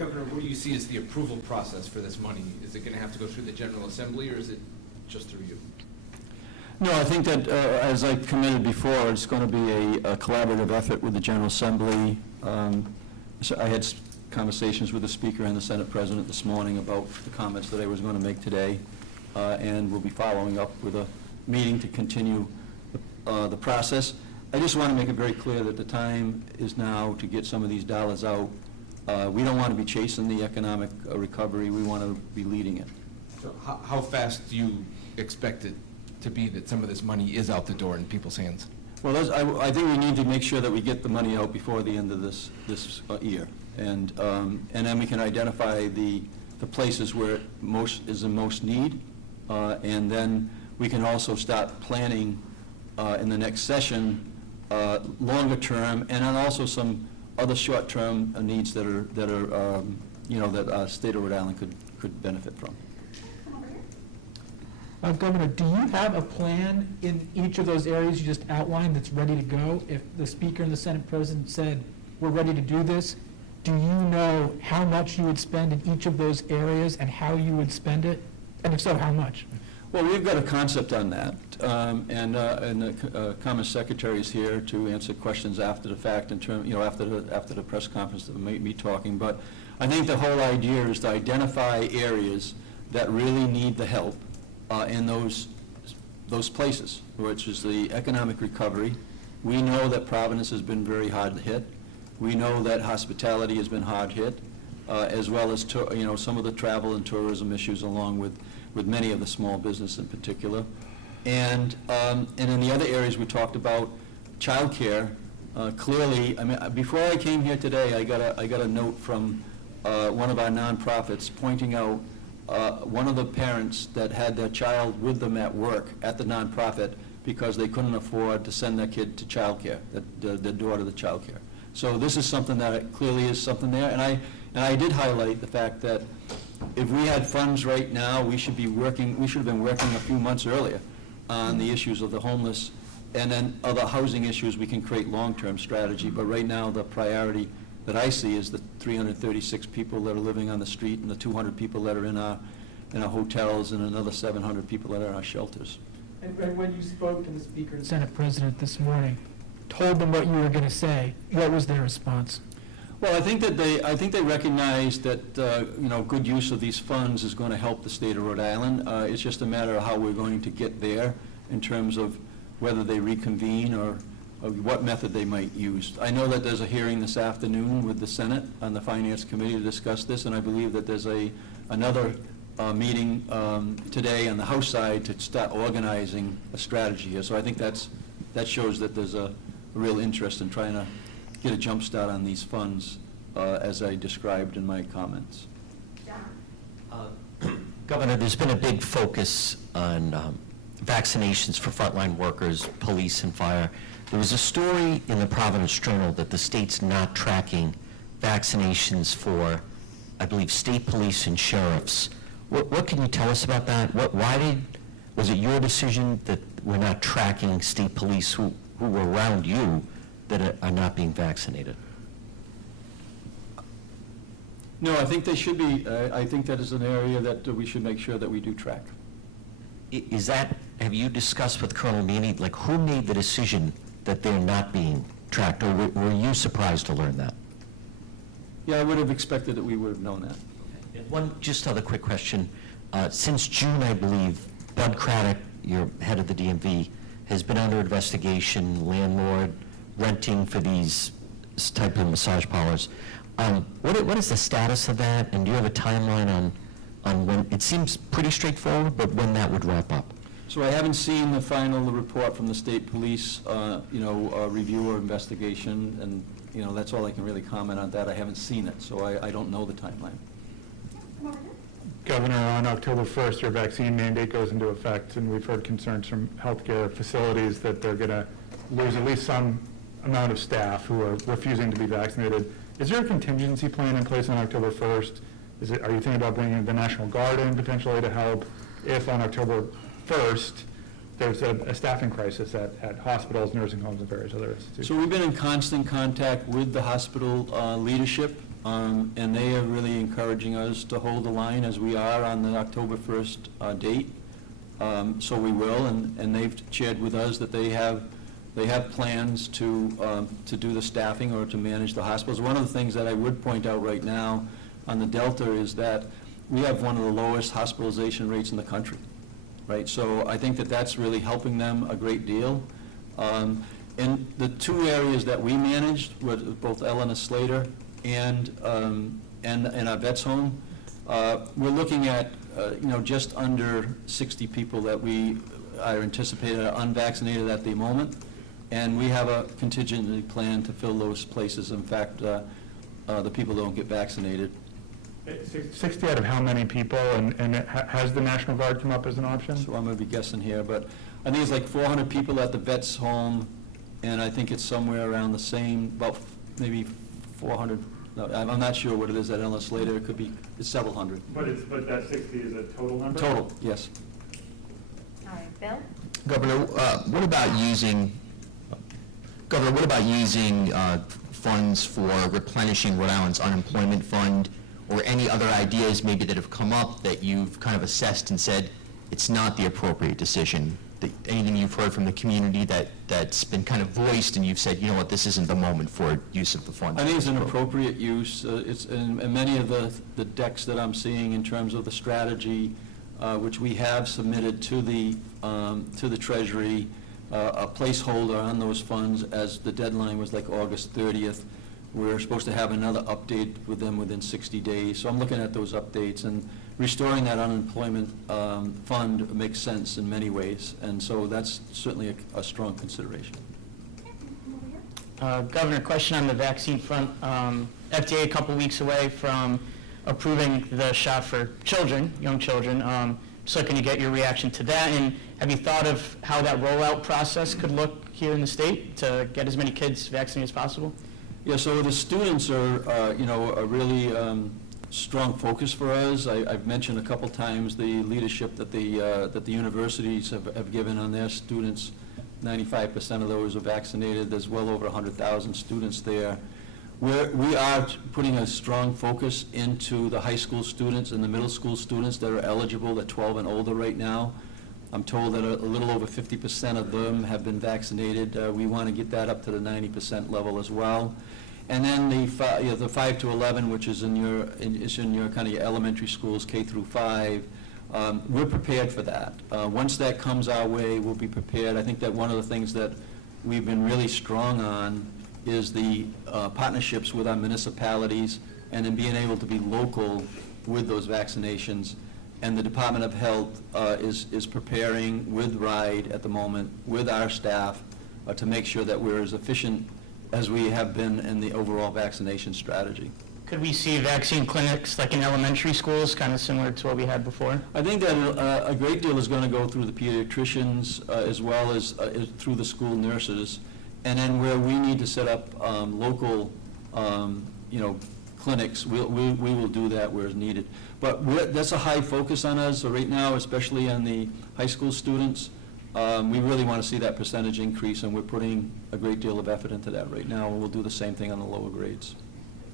Governor, what do you see as the approval process for this money? Is it going to have to go through the General Assembly, or is it just through you? No, I think that, as I committed before, it's going to be a collaborative effort with the General Assembly. So I had conversations with the Speaker and the Senate President this morning about the comments that I was going to make today, and we'll be following up with a meeting to continue the process. I just want to make it very clear that the time is now to get some of these dollars out. We don't want to be chasing the economic recovery. We want to be leading it. So how fast do you expect it to be that some of this money is out the door in people's hands? Well, I think we need to make sure that we get the money out before the end of this year, and then we can identify the places where it is in most need, and then we can also start planning in the next session longer term, and then also some other short-term needs that state of Rhode Island could benefit from. Governor, do you have a plan in each of those areas you just outlined that's ready to go? If the Speaker and the Senate President said, we're ready to do this, do you know how much you would spend in each of those areas and how you would spend it? And if so, how much? Well, we've got a concept on that, and the Commerce Secretary is here to answer questions after the fact, after the press conference that we may be talking. But I think the whole idea is to identify areas that really need the help in those places, which is the economic recovery. We know that Providence has been very hard hit. We know that hospitality has been hard hit, as well as some of the travel and tourism issues, along with many of the small business in particular. And in the other areas we talked about, child care, clearly, I mean, before I came here today, I got a note from one of our nonprofits pointing out one of the parents that had their child with them at work at the nonprofit because they couldn't afford to send their kid to child care, their daughter to child care. So this is something that clearly is something there. And I did highlight the fact that if we had funds right now, we should have been working a few months earlier on the issues of the homeless, and then other housing issues we can create long-term strategy. But right now the priority that I see is the 336 people that are living on the street and the 200 people that are in our hotels and another 700 people that are in our shelters. And when you spoke to the Speaker and Senate President this morning, told them what you were going to say, what was their response? Well, I think they recognize that good use of these funds is going to help the state of Rhode Island. It's just a matter of how we're going to get there in terms of whether they reconvene or what method they might use. I know that there's a hearing this afternoon with the Senate on the Finance Committee to discuss this, and I believe that there's another meeting today on the House side to start organizing a strategy here. So I think that shows that there's a real interest in trying to get a jump start on these funds, as I described in my comments. Governor, there's been a big focus on vaccinations for frontline workers, police and fire. There was a story in the Providence Journal that the state's not tracking vaccinations for, I believe, state police and sheriffs. What can you tell us about that? Was it your decision that we're not tracking state police who were around you that are not being vaccinated? No, I think they should be. I think that is an area that we should make sure that we do track. Have you discussed with Colonel Meany, like, who made the decision that they're not being tracked, or were you surprised to learn that? Yeah, I would have expected that we would have known that. And one just other quick question. Since June, I believe, Bud Craddock, your head of the DMV, has been under investigation, landlord, renting for these type of massage parlors. What is the status of that, and do you have a timeline on when? It seems pretty straightforward, but when that would wrap up? So I haven't seen the final report from the state police, review or investigation, and that's all I can really comment on that. I haven't seen it, so I don't know the timeline. Governor, on October 1st, your vaccine mandate goes into effect, and we've heard concerns from healthcare facilities that they're going to lose at least some amount of staff who are refusing to be vaccinated. Is there a contingency plan in place on October 1st? Are you thinking about bringing the National Guard in potentially to help if on October 1st there's a staffing crisis at hospitals, nursing homes, and various other institutions? So we've been in constant contact with the hospital leadership and they are really encouraging us to hold the line as we are on the October 1st date. So we will, and they've shared with us that they have plans to do the staffing or to manage the hospitals. One of the things that I would point out right now on the Delta is that we have one of the lowest hospitalization rates in the country, right? So I think that that's really helping them a great deal. And the two areas that we managed were both Elena Slater and our vets home. We're looking at just under 60 people that we are anticipated are unvaccinated at the moment, and we have a contingency plan to fill those places. In fact, the people don't get vaccinated. 60 out of how many people, and has the National Guard come up as an option? So I'm going to be guessing here, but I think it's like 400 people at the vets home, and I think it's somewhere around the same, about maybe 400. No, I'm not sure what it is at Ellis later. It could be, it's several hundred. But that 60 is a total number? Total, yes. All right, Bill? Governor, what about using funds for replenishing Rhode Island's unemployment fund, or any other ideas maybe that have come up that you've kind of assessed and said it's not the appropriate decision? Anything you've heard from the community that's been kind of voiced and you've said, you know what, this isn't the moment for use of the fund? I think it's an appropriate use. It's in many of the decks that I'm seeing in terms of the strategy, which we have submitted to the Treasury, a placeholder on those funds as the deadline was like August 30th. We're supposed to have another update with them within 60 days. So I'm looking at those updates, and restoring that unemployment fund makes sense in many ways. And so that's certainly a strong consideration. Governor, question on the vaccine front. FDA a couple weeks away from approving the shot for children, young children. So can you get your reaction to that? And have you thought of how that rollout process could look here in the state to get as many kids vaccinated as possible? Yeah, so the students are, a really strong focus for us. I've mentioned a couple times the leadership that the universities have given on their students. 95% of those are vaccinated. There's well over 100,000 students there. We are putting a strong focus into the high school students and the middle school students that are eligible at 12 and older right now. I'm told that a little over 50% of them have been vaccinated. We want to get that up to the 90% level as well. And then the 5 to 11, which is in your kind of your elementary schools, K through 5, we're prepared for that. Once that comes our way, we'll be prepared. I think that one of the things that we've been really strong on is the partnerships with our municipalities and then being able to be local with those vaccinations. And the Department of Health is preparing with RIDE at the moment, with our staff, to make sure that we're as efficient as we have been in the overall vaccination strategy. Could we see vaccine clinics like in elementary schools, kind of similar to what we had before? I think that a great deal is going to go through the pediatricians as well as through the school nurses. And then where we need to set up local, clinics, we will do that where it's needed. But that's a high focus on us. So right now, especially on the high school students, we really want to see that percentage increase, and we're putting a great deal of effort into that right now, and we'll do the same thing on the lower grades.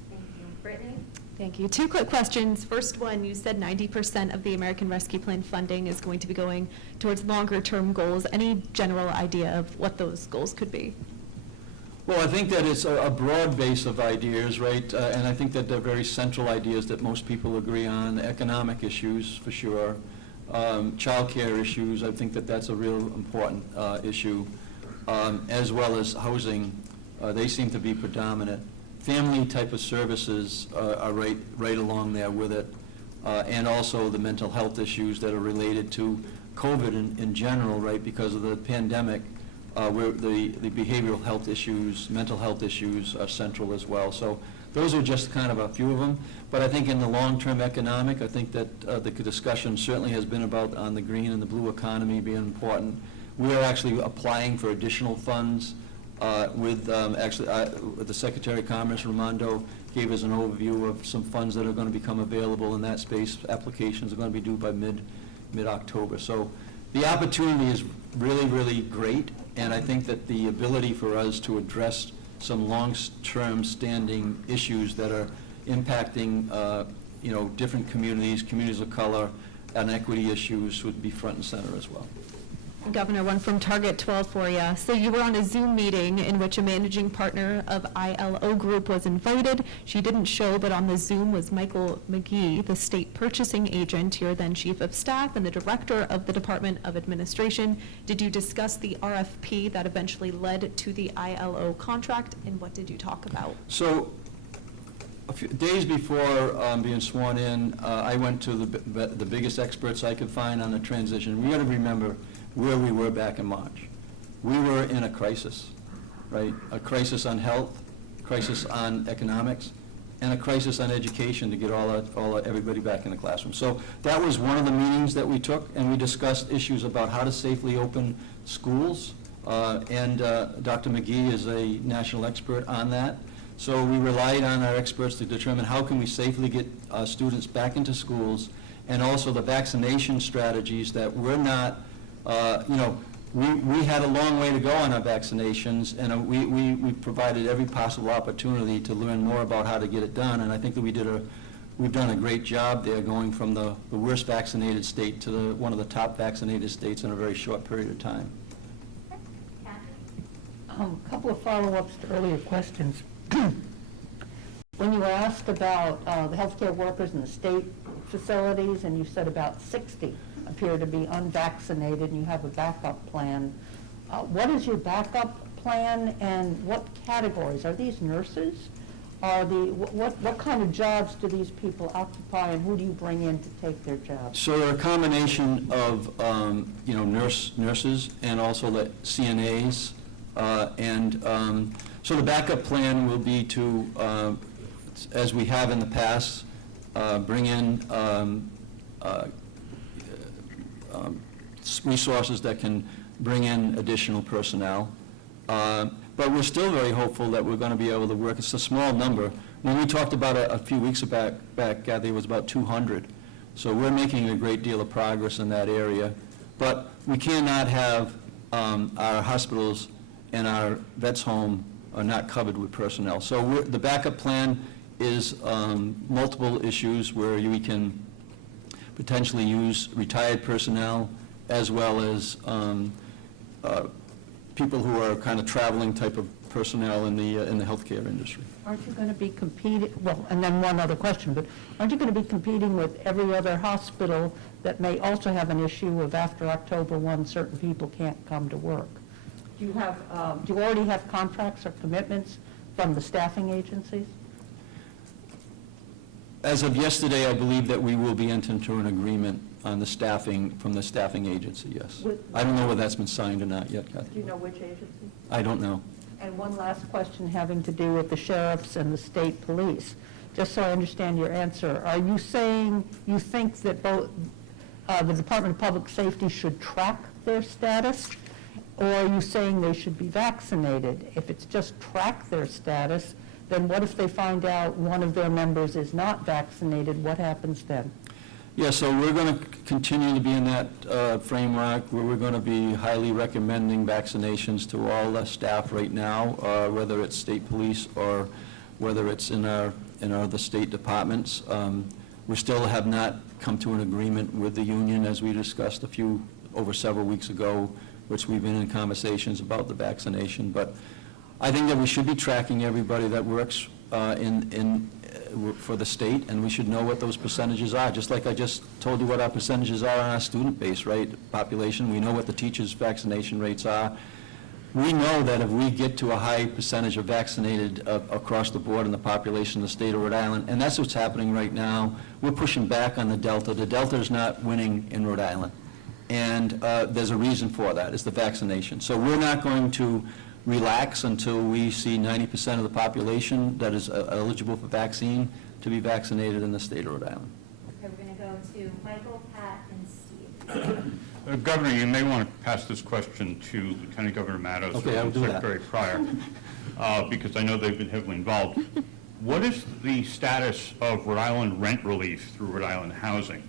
Thank you. Brittany? Thank you. Two quick questions. First one, you said 90% of the American Rescue Plan funding is going to be going towards longer-term goals. Any general idea of what those goals could be? Well, I think that it's a broad base of ideas, right? And I think that they're very central ideas that most people agree on. Economic issues, for sure. Child care issues, I think that that's a real important issue, as well as housing. They seem to be predominant. Family type of services are right along there with it, and also the mental health issues that are related to COVID in general, right, because of the pandemic. Where the behavioral health issues, mental health issues are central as well. So those are just kind of a few of them. But I think in the long-term economic, I think that the discussion certainly has been about on the green and the blue economy being important. We are actually applying for additional funds with the Secretary of Commerce, Raimondo, gave us an overview of some funds that are going to become available in that space. Applications are going to be due by mid-October. So the opportunity is really, really great, and I think that the ability for us to address some long-term standing issues that are impacting, different communities of color, and equity issues would be front and center as well. Governor, one from Target 12 for you. So you were on a Zoom meeting in which a managing partner of ILO Group was invited. She didn't show, but on the Zoom was McKee, the state purchasing agent, your then chief of staff, and the director of the Department of Administration. Did you discuss the RFP that eventually led to the ILO contract, and what did you talk about? So, a few days before being sworn in, I went to the biggest experts I could find on the transition. We got to remember where we were back in March. We were in a crisis, right? A crisis on health, crisis on economics, and a crisis on education to get everybody back in the classroom. So that was one of the meetings that we took, and we discussed issues about how to safely open schools. And Dr. McKee is a national expert on that. So we relied on our experts to determine how can we safely get students back into schools, and also the vaccination strategies that we're not, we had a long way to go on our vaccinations, and we provided every possible opportunity to learn more about how to get it done, and I think that we've done a great job there, going from the worst vaccinated state to one of the top vaccinated states in a very short period of time. Kathy? A couple of follow-ups to earlier questions. When you were asked about the healthcare workers in the state facilities, and you said about 60 appear to be unvaccinated, and you have a backup plan. What is your backup plan, and what categories? Are these nurses? What kind of jobs do these people occupy, and who do you bring in to take their jobs? So they're a combination of, nurses and also the CNAs, so the backup plan will be to, as we have in the past, bring in resources that can bring in additional personnel. But we're still very hopeful that we're going to be able to work. It's a small number. When we talked about it a few weeks back, Kathy, it was about 200. So we're making a great deal of progress in that area. But we cannot have our hospitals and our vets home are not covered with personnel. So the backup plan is multiple issues where we can potentially use retired personnel, as well as people who are kind of traveling type of personnel in the healthcare industry. Aren't you going to be competing, well, and then one other question, but aren't you going to be competing with every other hospital that may also have an issue of after October 1, certain people can't come to work? Do you already have contracts or commitments from the staffing agencies? As of yesterday, I believe that we will be entering into an agreement on the staffing, from the staffing agency, yes. I don't know whether that's been signed or not yet, Kathy. Do you know which agency? I don't know. And one last question having to do with the sheriffs and the state police. Just so I understand your answer, are you saying you think that both the Department of Public Safety should track their status, or are you saying they should be vaccinated? If it's just track their status, then what if they find out one of their members is not vaccinated? What happens then? Yeah, so we're going to continue to be in that framework where we're going to be highly recommending vaccinations to all the staff right now, whether it's state police or whether it's in our other state departments. We still have not come to an agreement with the union, as we discussed over several weeks ago, which we've been in conversations about the vaccination. But I think that we should be tracking everybody that works for the state, and we should know what those percentages are. Just like I just told you what our percentages are on our student base, right, population. We know what the teachers' vaccination rates are. We know that if we get to a high percentage of vaccinated across the board in the population of the state of Rhode Island, and that's what's happening right now, we're pushing back on the Delta. The Delta is not winning in Rhode Island, and there's a reason for that. It's the vaccination. So we're not going to relax until we see 90% of the population that is eligible for vaccine to be vaccinated in the state of Rhode Island. Okay, we're going to go to Michael, Pat, and Steve. Governor, you may want to pass this question to Lieutenant Governor Matos or Secretary Pryor, because I know they've been heavily involved. What is the status of Rhode Island rent relief through Rhode Island Housing?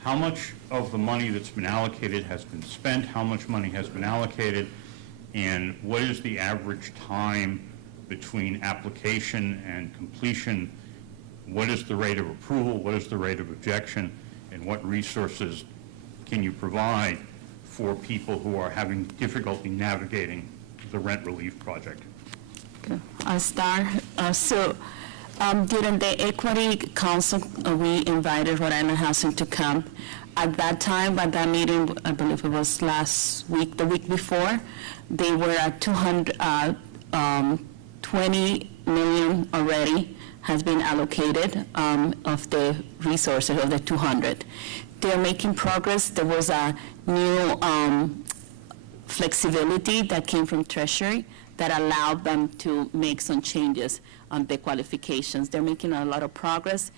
How much of the money that's been allocated has been spent? How much money has been allocated? And what is the average time between application and completion What is the rate of approval? What is the rate of objection? And what resources can you provide for people who are having difficulty navigating the rent relief project? Okay. I'll start. During the Equity Council, we invited Rhode Island Housing to come. At that time, at that meeting, I believe it was last week, the week before, they were at 20 million already has been allocated of the resources of the 200. They're making progress. There was a new flexibility that came from Treasury that allowed them to make some changes on the qualifications. They're making a lot of progress.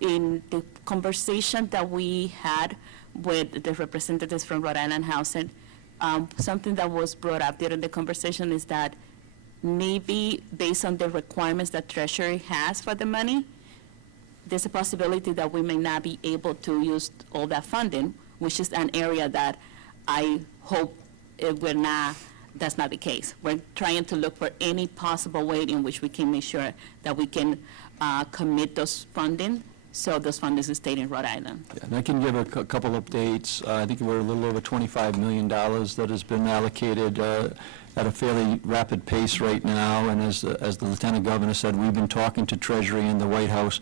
In the conversation that we had with the representatives from Rhode Island Housing, something that was brought up during the conversation is that maybe based on the requirements that Treasury has for the money, there's a possibility that we may not be able to use all that funding, which is an area that I hope that's not the case. We're trying to look for any possible way in which we can make sure that we can commit those funding, so those fundings stay in Rhode Island. Yeah, and I can give a couple updates. I think we're a little over $25 million that has been allocated at a fairly rapid pace right now, and as the Lieutenant Governor said, we've been talking to Treasury and the White House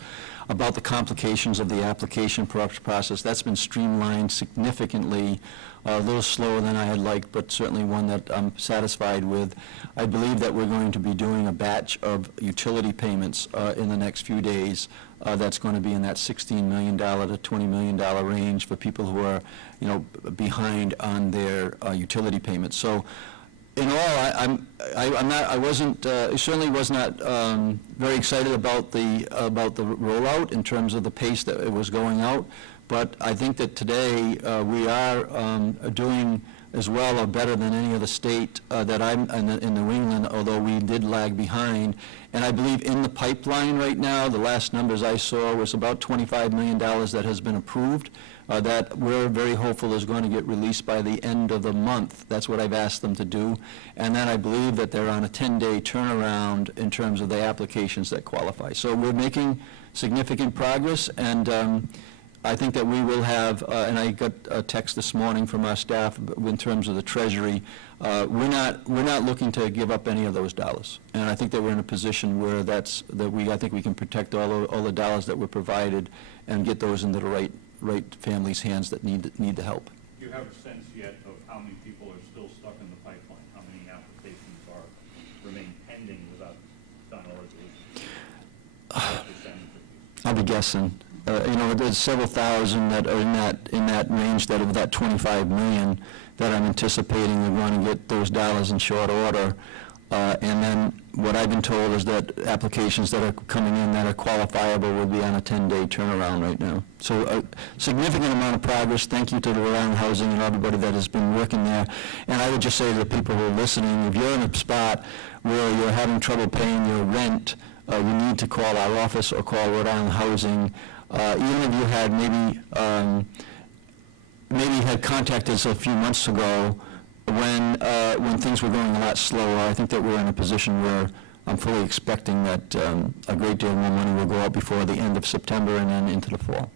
about the complications of the application process. That's been streamlined significantly, a little slower than I had liked, but certainly one that I'm satisfied with. I believe that we're going to be doing a batch of utility payments in the next few days. That's going to be in that $16 million to $20 million range for people who are, behind on their utility payments. So, in all, I certainly was not very excited about the rollout in terms of the pace that it was going out. But I think that today we are doing as well or better than any other state that I'm in New England, although we did lag behind. And I believe in the pipeline right now, the last numbers I saw was about $25 million that has been approved. That we're very hopeful is going to get released by the end of the month. That's what I've asked them to do. And then I believe that they're on a 10-day turnaround in terms of the applications that qualify. So we're making significant progress, and I think that we will have, and I got a text this morning from our staff in terms of the Treasury, we're not looking to give up any of those dollars. And I think that we're in a position where I think we can protect all the dollars that were provided and get those into the right families' hands that need the help. Do you have a sense yet of how many people are still stuck in the pipeline? How many applications remain pending without final resolution? I'll be guessing. There's several thousand that are in that range of that 25 million that I'm anticipating we're going to get those dollars in short order. And then what I've been told is that applications that are coming in that are qualifiable will be on a 10-day turnaround right now. So a significant amount of progress. Thank you to the Rhode Island Housing and everybody that has been working there. And I would just say to the people who are listening, if you're in a spot where you're having trouble paying your rent, you need to call our office or call Rhode Island Housing. Even if you had maybe had contacted us a few months ago, when things were going a lot slower, I think that we're in a position where I'm fully expecting that a great deal more money will go out before the end of September and then into the fall.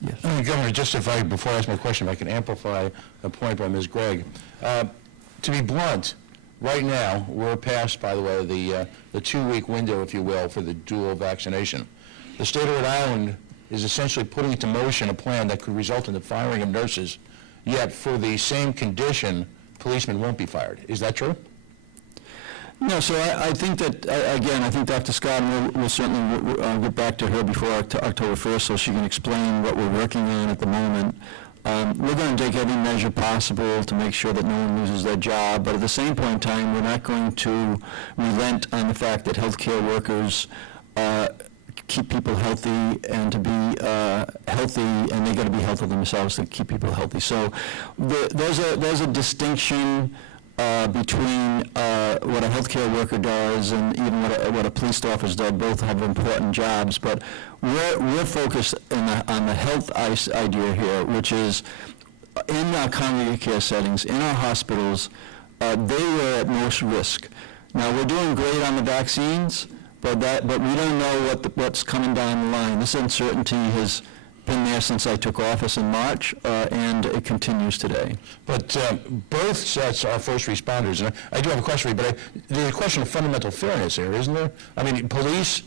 Yes. Governor, before I ask my question, if I can amplify a point by Ms. Gregg. To be blunt, right now, we're past, by the way, the 2-week window, if you will, for the dual vaccination. The state of Rhode Island is essentially putting into motion a plan that could result in the firing of nurses, yet for the same condition, policemen won't be fired. Is that true? No, so I think that, again, I think Dr. Scott, and we'll certainly get back to her before October 1st so she can explain what we're working on at the moment. We're going to take every measure possible to make sure that no one loses their job, but at the same point in time, we're not going to relent on the fact that healthcare workers keep people healthy and to be healthy, and they got to be healthy themselves to keep people healthy. So there's a distinction between what a healthcare worker does and even what a police officer does. Both have important jobs, but we're focused on the health idea here, which is in our congregate care settings, in our hospitals, they were at most risk. Now, we're doing great on the vaccines, but we don't know what's coming down the line. This uncertainty has been there since I took office in March, and it continues today. But both sets are first responders. And I do have a question for you, but there's a question of fundamental fairness here, isn't there? I mean, police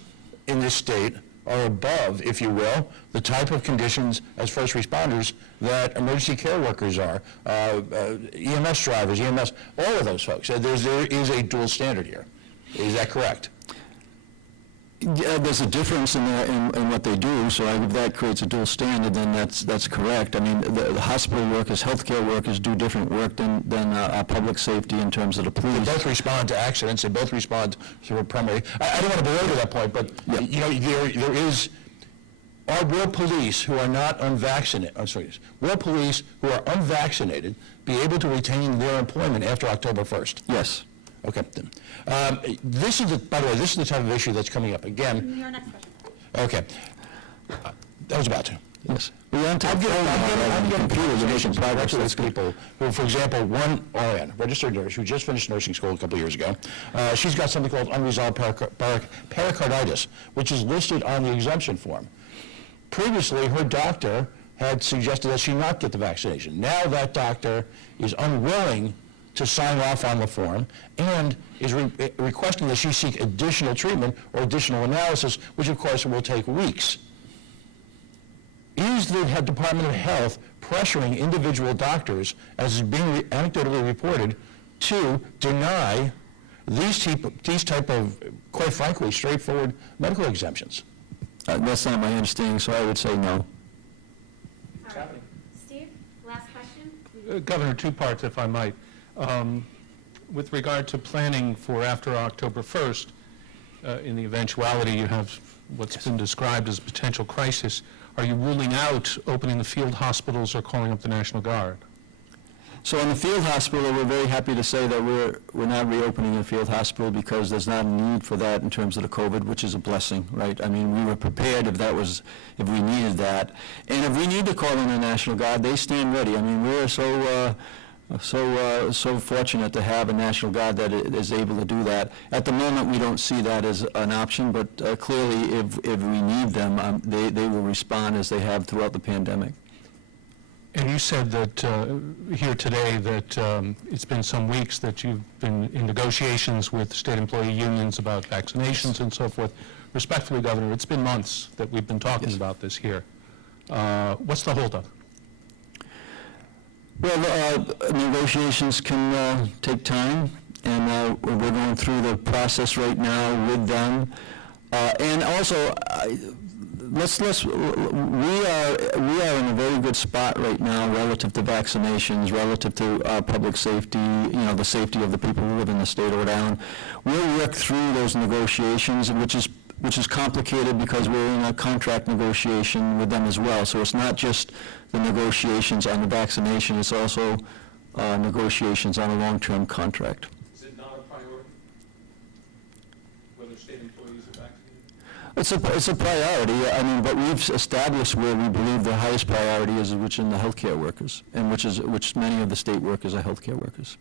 in this state are above, if you will, the type of conditions as first responders that emergency care workers are, EMS drivers, EMS, all of those folks. There is a dual standard here. Is that correct? Yeah, there's a difference in what they do, so if that creates a dual standard, then that's correct. I mean, the hospital workers, healthcare workers do different work than public safety in terms of the police. They both respond to accidents. They both respond to a primary. I don't want to belabor that point, but you know, there is. Will police who are not unvaccinated, will police who are unvaccinated be able to retain their employment after October 1st? Yes. Okay. This is by the way, this is the type of issue that's coming up again. Your next question. Okay. I was about to. Yes. I'm getting communications directly with people who, for example, one RN, registered nurse, who just finished nursing school a couple years ago, she's got something called unresolved pericarditis, which is listed on the exemption form. Previously, her doctor had suggested that she not get the vaccination. Now that doctor is unwilling to sign off on the form and is requesting that she seek additional treatment or additional analysis, which of course will take weeks. Is the Department of Health pressuring individual doctors, as is being anecdotally reported, to deny these type of, quite frankly, straightforward medical exemptions? That's not my understanding, so I would say no. All right. Steve, last question? Governor, two parts, if I might. With regard to planning for after October 1st, in the eventuality you have what's been described as a potential crisis, are you ruling out opening the field hospitals or calling up the National Guard? So in the field hospital, we're very happy to say that we're not reopening the field hospital because there's not a need for that in terms of the COVID, which is a blessing, right? I mean, we were prepared if we needed that. And if we need to call in the National Guard, they stand ready. I mean, we're so fortunate to have a National Guard that is able to do that. At the moment, we don't see that as an option, but clearly, if we need them, they will respond as they have throughout the pandemic. And you said that here today that it's been some weeks that you've been in negotiations with state employee unions about vaccinations and so forth. Respectfully, Governor, it's been months that we've been talking about this here. What's the holdup? Well, negotiations can take time, and we're going through the process right now with them. And also, we are in a very good spot right now relative to vaccinations, relative to public safety, the safety of the people who live in the state of Rhode Island. We'll work through those negotiations, which is complicated because we're in a contract negotiation with them as well. So it's not just the negotiations on the vaccination, it's also negotiations on a long-term contract. Is it not a priority, whether state employees are vaccinated? It's a priority. I mean, but we've established where we believe the highest priority is, which in the healthcare workers, and which many of the state workers are healthcare workers.